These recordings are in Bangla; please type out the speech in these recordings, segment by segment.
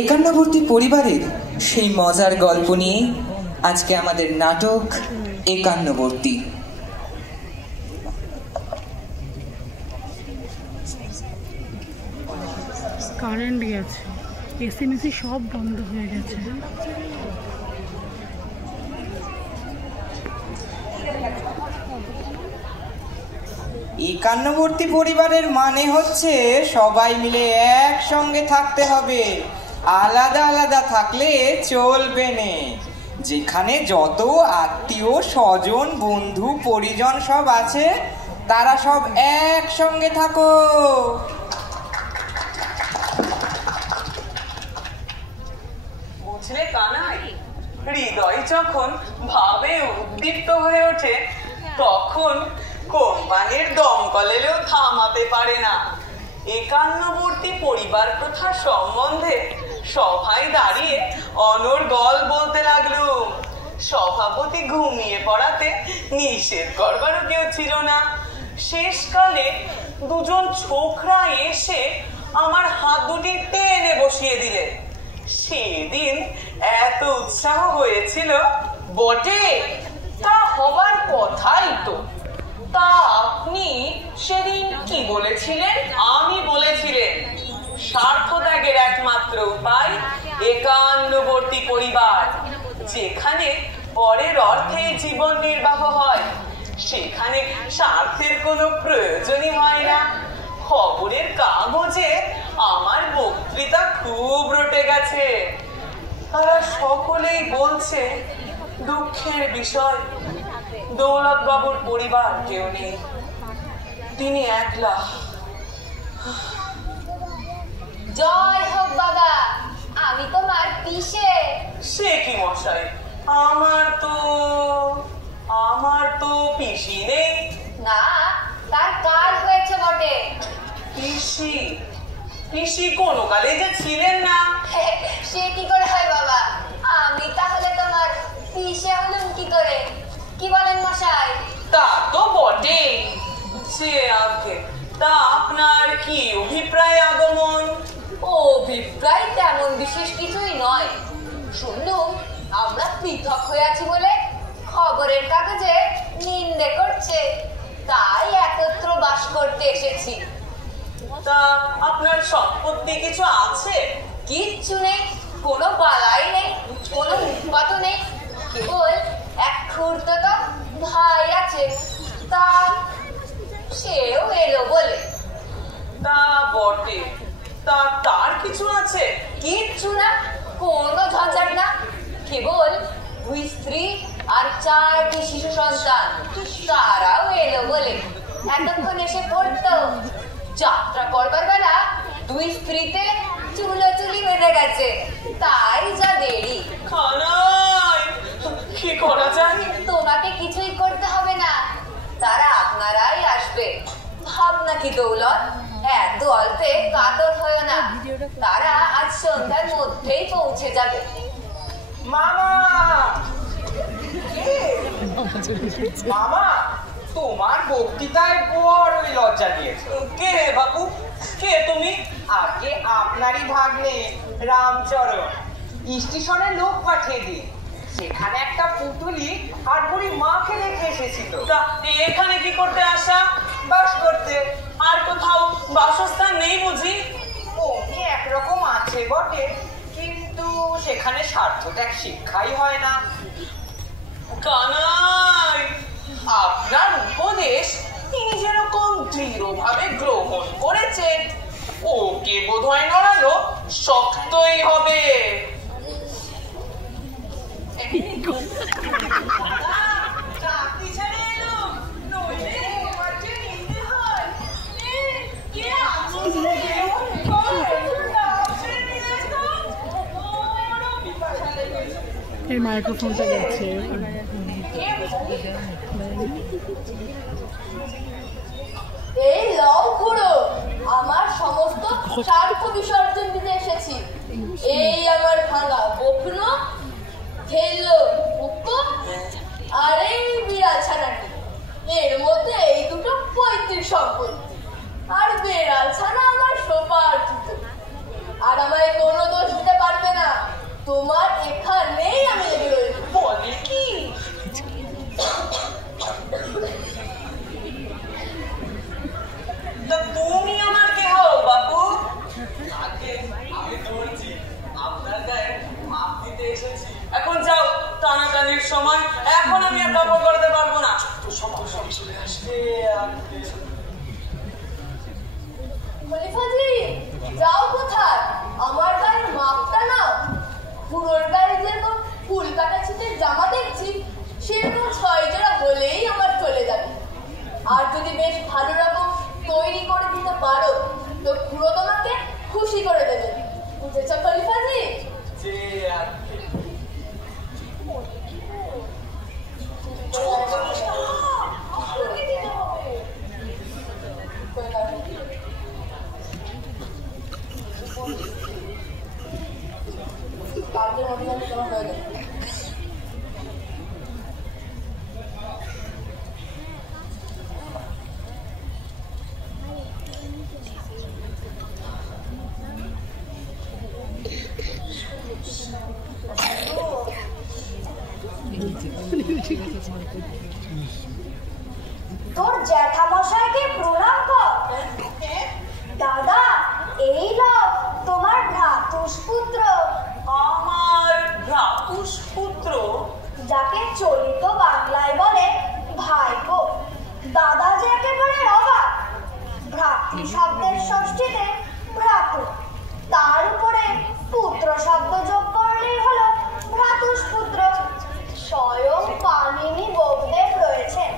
একান্নবর্তী পরিবারের সেই মজার গল্প নিয়ে আজকে আমাদের নাটক একান্নবর্তী। কারেন্ট গেছে, এসএমএসি সব বন্ধ হয়ে গেছে। একান্নবর্তী পরিবারের মানে হচ্ছে সবাই মিলে একসঙ্গে থাকতে হবে, আলাদা আলাদা থাকলে চলবে না। যেখানে যত আত্মীয় স্বজন বন্ধু পরিজন সব আছে তারা সব একসঙ্গে থাকো। বুঝলে কানাই, হৃদয় যখন ভাবে উদ্দীপ্ত হয়ে ওঠে তখন কোম্পানির দমকলেও থামাতে পারে না। একান্নবর্তী পরিবার প্রথা সম্বন্ধে সভায় দাঁড়িয়ে অনর্গল বলতে লাগলো। সভাপতি ঘুমিয়ে পড়াতে নিষেধ করবারও কেউ ছিল না। শেষকালে দুজন ছোকরা এসে আমার হাত দুটি টেনে বসিয়ে দিলে। সেদিন এত উৎসাহ হয়েছিল বটে, তা হবার কথাই তো। তা আপনি সেদিন কি বলেছিলেন? আমি বলেছিলেন স্বার্থত্যাগের একমাত্র উপায় একান্নবর্তী পরিবার। যেখানে পরের অর্থে জীবন নির্বাহ হয় সেখানে স্বার্থের কোনো প্রয়োজনই হয় না। খবরের কাগজে আমার বক্তৃতা খুব রটে গেছে। তারা সকলেই বলছে দুঃখের বিষয় দৌলত বাবুর পরিবার কেউ নেই, তিনি একলা। জয় হোক বাবা, আমি তোমার পিসে। সে কি মশাই, আমার তো পিসি নেই। না, তার কাল হয়েছে বটে। পিসি কোনো কালে যে ছিলেন না। সে কি করে হয় বাবা? আমি তাহলে তোমার পিসে হলাম কি করে? কি বলেন মশাই? তা তো বটে। সে আগে তা আপনার কি অভিপ্রায় আগমন? অভিপ্রায় তেমন বিশেষ কিছুই নয়। শুনলুম আমরা পৃথক হয়ে আছি বলে খবরের কাগজে নিন্দে করছে, তাই একত্র বাস করতে এসেছি। তা আপনার সম্পত্তি কিছু আছে? কিচ্ছু নেই, কোনো বালাই নেই, কোনো উৎপাতও নেই। কেবল এক খুড়তো ভাই আছে, তা সেও এলো বলে। তা বটে, তা তার কিছু আছে? কিচ্ছু না, কোনো ঝঞ্ঝাট না। কেবল 2 স্ত্রী আর 4টি শিশু সন্তান, তারাও এলো বলে এতক্ষণ এসে পড়তো। যাত্রা করবার বেলা 2 স্ত্রীতে চুলোচুলি বেঁধে গেছে, তাই যা দেরি। খানাই, কি করা যায়? তোমাকে কিছুই করতে হবে না, তারা আপনারাই আসবে। ভাবনা কি দৌলত, এত অল্পে কাতর হয় না। তারা আজ সন্ধ্যার মধ্যেই পৌঁছে যাবে। মামা, মামা তোমার বক্তৃতায় বড়ই লজ্জা দিয়েছে। কে বাপু, কে তুমি? আগে আপনারই ভাগ্নে রামচরণ স্টেশনে লোক পাঠিয়ে দিন, সেখানে একটা পুতুলি আর বুড়ি মাকে রেখে এসেছিল। তা এখানে কি করতে আসা? বাস করতে। আর কোথাও বাসস্থান নেই বুঝি? অমনি একরকম আছে বটে, কিন্তু সেখানে স্বার্থত্যাগ শিক্ষাই হয় না। কানাই, আপনার উপদেশ তিনি যেরকম দৃঢ়ভাবে গ্রহণ করেছেন, ওকে বোধহয় নড়ানো শক্তই হবে। এই মাইক্রোফোনটা যাচ্ছে। এই লও খুড়ো, আমার সমস্ত স্বার্থ বিসর্জন দিতে এসেছি। এই আমার ভাঙা বকনো খেলো উপ্পো আর এই বিড়াল ছানাটি, এর মধ্যে এই দুটো পৈতৃক সম্পত্তি। আর বেড়াল ছানা আমার সোপার জুতো। আর আমায় কোনো দোষ দিতে পারবে না। তোমার এখানেই আমি লেগে রয়েছি। বলে কি? তা তুমি আমার কে হও বাপু? আমি বলছি আপনার গায়ে মাপ দিতে এসেছি। এখন যাও, টানাটানির সময়, এখন আমি আর কাপড় করতে পারবো না। তো সব চলে আসবে। খলিফাজি, যাও কোথায়? আমার গায়ের মাপটা নাও। পুরোর গায়ে যেরকম ফুল কাটা ছিটের জামা দেখছি, সেরকম 6 জোড়া হলেই আমার চলে যাবে। আর যদি বেশ ভালো রকম তৈরি করে দিতে পারো, তো পুরো তোমাকে খুশি করে দেবে। বুঝেছ খলিফাজি? তোর জ্যাঠামশাইকে প্রণাম কর। দাদা, এই নাও তোমার ভ্রাতুষ্পুত্র। আমার ভ্রাতুষ্পুত্র? যাকে চলিত বাংলায় বলে ভাইপো। দাদা যে একেবারে অবাক। ভ্রাতৃ শব্দের ষষ্ঠীতে ভ্রাতু, তার উপরে পুত্র শব্দ যোগ করলেই হলো ভ্রাতুষ্পুত্র। স্বয়ং পাণিনি বোপদেব রয়েছেন।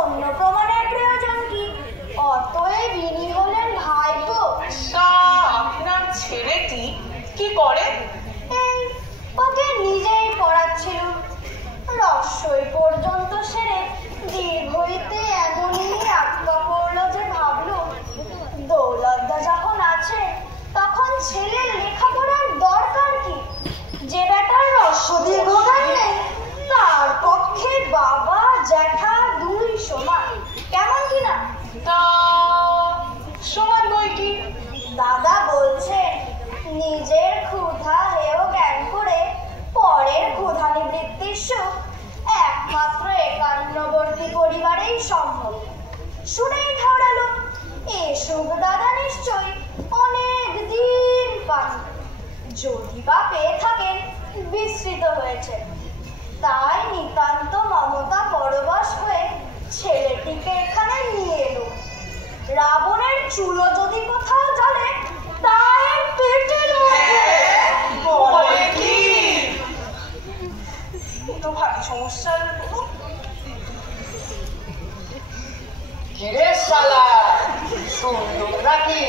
অন্য প্রমাণের প্রয়োজন কি? অতএব ইনি হলেন ভাইপো। তা আপনার ছেলেটি কি করে? এই ওকে নিজেই পড়াচ্ছিল। রস্যই পর্যন্ত সেরে দীর্ঘইতে এমনই আটকা পড়ল যে ভাবলো দৌলতদা যখন আছে তখন ছেলের লেখাপড়ার দরকার কি? যে বেটার রস্য দীর্ঘগান নেই তার পক্ষে বাবা জ্যাঠা দুই সমান। কেমন কিনা? তা সমান বই কি? দাদা বলছে নিজের ক্ষুধা হেয় জ্ঞান করে পরের ক্ষুধা নিবৃত্তির সুখ একমাত্র একান্নবর্তী পরিবারেই সম্ভব। শুনেই ঠাউরালো এ সুখ দাদা নিশ্চয়ই অনেক দিন পান, যদি বা পেয়ে থাকেন বিস্মৃত হয়েছে। তাই নিতান্ত মমতা পরবশ হয়ে ছেলেটিকে এখানে নিয়ে এলো। রাবণের চুলো যদি কোথাও জ্বলে তাই পেটের মধ্যে। বলে কি? তো ভারী সমস্যার। কিরে শালা, শুনলুম নাকি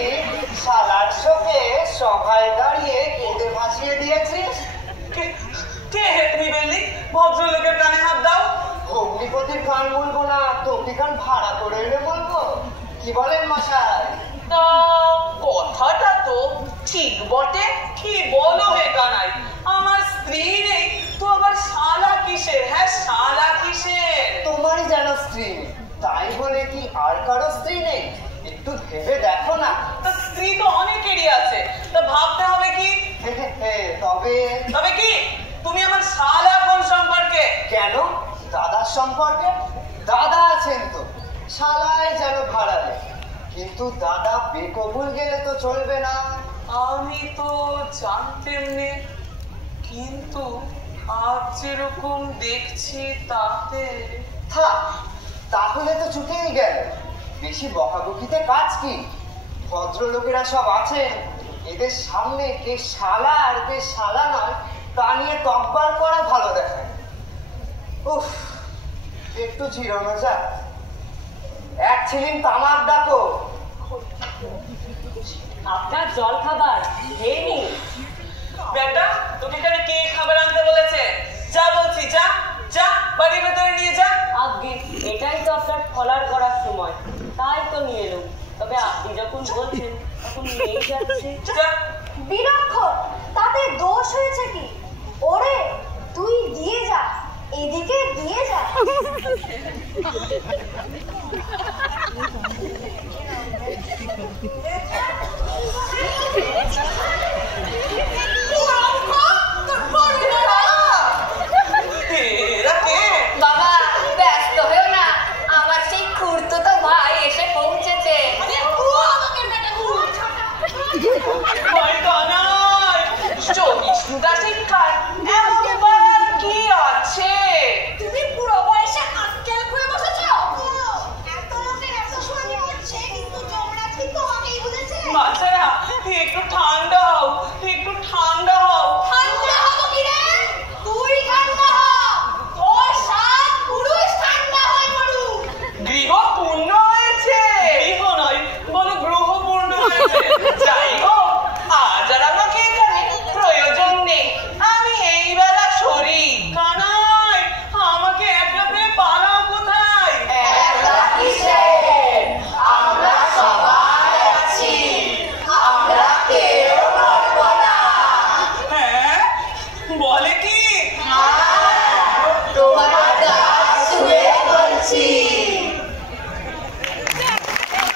শালার চোখে সভায় দাঁড়িয়ে কেঁদে ভাসিয়ে দিয়েছিস? কে হেতনি বেললি? ভদ্রলোকের কানে হাত দাও। অগ্নিপতির গান বলবো না, তোকে গান ভাড়া করে এলে বলবো। কি বলেন মশাই? তা কথাটা তো ঠিক বটে। কি বলো হে কানাই? আমার স্ত্রী নেই তো আবার শালা কিসের? হ্যাঁ, শালা কিসের? তোমারই যেন স্ত্রী নেই, তাই বলে কি আর কারো স্ত্রী নেই? একটু ভেবে দেখো না। তা স্ত্রী তো অনেকেরই আছে, তা ভাবতে হবে কি? তবে তবে কি? তুমি আমার শালা কোন সম্পর্কে? কেন? দাদার সম্পর্কে? দাদা আছেন তো, শালাই যেন ভাড়া দেয়। কিন্তু দাদা বেকবুল গেলে তো চলবে না। আমি তো জানতেম নে, কিন্তু আজ যেরকম দেখছি তাতে। থাক, তাহলে তো চুকেই গেল। বেশি বকাবকিতে কাজ কি? ভদ্রলোকেরা সব আছেন, এদের সামনে কে শালা আর কে শালা নয় তা নিয়ে তকবার করা ভালো দেখায়। উফ, একটু জিরানো যাক। এক ছিলিম তামাক ডাকো। আপনার জল খাবার খেয়ে নি। বেটা, তোকে এখানে কে খাবার আনতে বলেছে? যা বলছি, যা যা, বাড়ির ভেতরে নিয়ে যা। আগে এটাই তো আপনার ফলার করার সময়, তাই তো নিয়ে এলো। তবে আপনি যখন বলছেন তখন নিয়েই যাচ্ছে। যা। বিলক্ষণ, তাতে দোষ হয়েছে কি? ওরে তুই দিয়ে যা, এদিকে দিয়ে যা। গাছের